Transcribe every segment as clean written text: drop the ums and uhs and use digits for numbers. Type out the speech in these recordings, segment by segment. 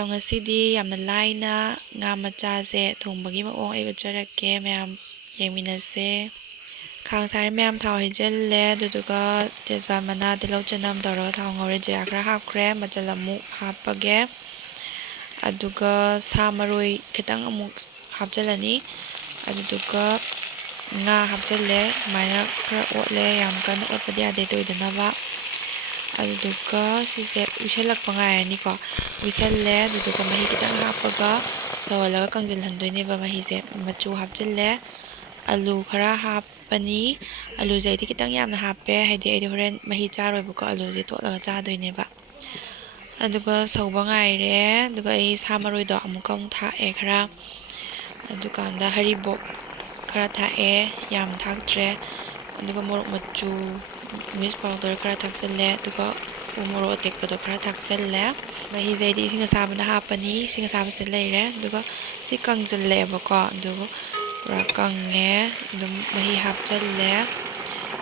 ꯃꯌꯥꯝ ꯉꯁꯤꯗꯤ ꯌꯥꯝꯅ ꯂꯥꯏꯅ ꯉꯥ ꯃꯆꯥꯁꯦ ꯊꯣꯡꯕꯒꯤ ꯃꯑꯣꯡ ꯑꯩ ꯎꯠꯆꯔꯛꯀꯦ ꯃꯌꯥꯝ ꯌꯦꯡꯃꯤꯟꯅꯁꯦ ꯈꯥꯡ ꯁꯥꯔꯦ ꯃꯌꯥꯝ ꯊꯥꯎ ꯍꯩꯖꯤꯜꯂꯦ ꯑꯗꯨꯗꯨꯒ ꯇꯦꯖꯄꯥꯠ ꯃꯅꯥ ꯇꯤꯜꯍꯧ ꯆꯅꯝ ꯇꯧꯔꯒ ꯊꯥꯎ ꯉꯧꯔꯦ ꯖꯤꯔꯥ ꯈꯔ ꯍꯥꯞꯈ꯭ꯔꯦ ꯃꯆꯜ ꯑꯃꯨꯛ ꯍꯥꯞꯄꯒꯦ ꯑꯗꯨꯒ ꯁꯥ ꯃꯔꯣꯏ ꯈꯤꯇꯪ ꯑꯃꯨꯛ ꯍꯥꯞꯆꯤꯜꯂꯅꯤ ꯑꯗꯨꯗꯨꯒ ꯉꯥ ꯍꯥꯞꯆꯤꯜꯂꯦ ꯑꯗꯨꯃꯥꯏꯅ ꯈꯔ ꯑꯣꯠꯂꯦ ꯌꯥꯝ ꯀꯟꯅ ꯑꯣꯠꯄꯗꯤ ꯌꯥꯗꯦ ꯇꯣꯏꯗꯅꯕ ꯑꯗꯨꯗꯨꯒ ꯁꯤꯁꯦ ꯎꯏꯁꯜꯂꯛꯄ ꯉꯥꯏꯔꯅꯤꯀꯣ ꯎꯏꯁꯜꯂꯦ ꯑꯗꯨꯗꯨꯒ ꯃꯍꯤ ꯈꯤꯇꯪ ꯍꯥꯞꯄꯒ ꯁꯧꯍꯜꯂꯒ ꯀꯪꯁꯤꯜꯍꯟꯗꯣꯏꯅꯦꯕ ꯃꯍꯤꯁꯦ ꯃꯆꯨ ꯍꯥꯞꯆꯤꯜꯂꯦ ꯑꯂꯨ ꯈꯔ ꯍꯥꯞꯄꯅꯤ ꯑꯂꯨꯁꯦ ꯑꯩꯗꯤ ꯈꯤꯇꯪ ꯌꯥꯝꯅ ꯍꯥꯞꯄꯦ ꯍꯥꯏꯗꯤ ꯑꯩꯗꯤ ꯍꯣꯔꯦꯟ ꯃꯍꯤ ꯆꯥꯔꯣꯏꯕꯀꯣ ꯑꯂꯨꯁꯦ ꯇꯣꯠꯂꯒ ꯆꯥꯗꯣꯏꯅꯦꯕ ꯑꯗꯨꯒ ꯁꯧꯕ ꯉꯥꯏꯔꯦ ꯑꯗꯨꯒ ꯑꯩ ꯁꯥ ꯃꯔꯣꯏꯗꯣ ꯑꯃꯨꯛꯀ ꯑꯃꯨꯛ ꯊꯥꯛꯑꯦ ꯈꯔ ꯑꯗꯨꯀꯥꯟꯗ ꯍꯔꯤꯕꯣꯞ ꯈꯔ ꯊꯥꯛꯑꯦ ꯌꯥꯝ ꯊꯥꯛꯇ꯭ꯔꯦ ꯑꯗꯨꯒ ꯃꯣꯔꯣꯛ ꯃꯆꯨ ꯃꯤꯛꯁ ꯄꯥꯎꯗꯔ ꯈꯔ ꯊꯥꯛꯆꯜꯂꯦ ꯑꯗꯨꯒ ꯎ ꯃꯣꯔꯣꯛ ꯑꯇꯦꯛꯄꯗꯣ ꯈꯔ ꯊꯥꯛꯆꯜꯂꯦ ꯃꯍꯤꯁꯦ ꯑꯩꯗꯤ ꯏꯁꯤꯡ ꯑꯁꯥꯕꯅ ꯍꯥꯞꯄꯅꯤ ꯏꯁꯤꯡ ꯑꯁꯥꯕꯁꯦ ꯂꯩꯔꯦ ꯑꯗꯨꯒ ꯁꯤ ꯀꯪꯁꯤꯜꯂꯛꯑꯦꯕꯀꯣ ꯑꯗꯨꯒ ꯄꯨꯔꯥ ꯀꯪꯉꯦ ꯑꯗꯨꯝ ꯃꯍꯤ ꯍꯥꯞꯆꯜꯂꯦ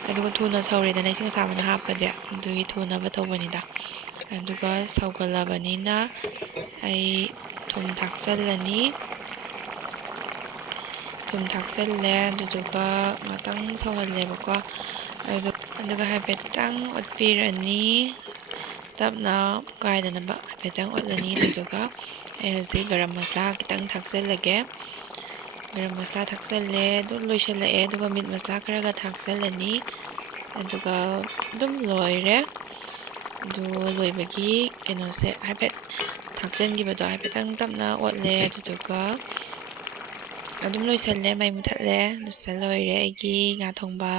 ꯑꯗꯨꯒ ꯊꯨꯅ ꯁꯧꯔꯦꯗꯅ ꯏꯁꯤꯡ ꯑꯁꯥꯕꯅ ꯍꯥꯞꯄꯗꯤ ꯑꯗꯨꯒꯤ ꯊꯨꯅꯕ ꯇꯧꯕꯅꯤꯗ ꯑꯗꯨꯒ ꯁꯧꯒꯠꯂꯕꯅꯤꯅ ꯑꯩ ꯊꯨꯝ ꯊꯥꯛꯆꯜꯂꯅꯤ ꯊꯨꯝ ꯊꯥꯛꯆꯜꯂꯦ ꯑꯗꯨꯗꯨꯒ ꯉꯥꯛꯇꯪ ꯁꯧꯍꯜꯂꯦꯕꯀꯣ ꯑꯗꯨꯒ ꯍꯥꯏꯐꯦꯠꯇꯪ ꯑꯣꯠꯄꯤꯔꯅꯤ ꯇꯞꯅ ꯀꯥꯏꯗꯅꯕ ꯍꯥꯏꯐꯦꯠꯇꯪ ꯑꯣꯠꯂꯅꯤ ꯑꯗꯨꯗꯨꯒ ꯑꯩ ꯍꯧꯖꯤꯛ ꯒꯔꯝ ꯃꯁꯂꯥ ꯈꯤꯇꯪ ꯊꯥꯛꯆꯜꯂꯒꯦ ꯒꯔꯝ ꯃꯁꯂꯥ ꯊꯥꯛꯆꯜꯂꯦ ꯑꯗꯨꯝ ꯂꯣꯏꯁꯤꯜꯂꯛꯑꯦ ꯑꯗꯨꯒ ꯃꯤꯠ ꯃꯁꯂꯥ ꯈꯔꯒ ꯊꯥꯛꯆꯜꯂꯅꯤ ꯑꯗꯨꯒ ꯑꯗꯨꯝ ꯂꯣꯏꯔꯦ ꯑꯗꯨ ꯂꯣꯏꯕꯒꯤ ꯀꯩꯅꯣꯁꯦ ꯍꯥꯏꯐꯦꯠ ꯊꯥꯛꯆꯟꯈꯤꯕꯗꯣ ꯍꯥꯏꯐꯦꯠꯇꯪ ꯇꯞꯅ ꯑꯣꯠꯂꯦ ꯑꯗꯨꯗꯨꯒ ꯑꯗꯨꯝ ꯂꯣꯏꯁꯜꯂꯦ ꯃꯩ ꯃꯨꯊꯠꯂꯦ ꯂꯣꯏꯔꯦ ꯑꯩꯒꯤ ꯉꯥ ꯊꯣꯡꯕ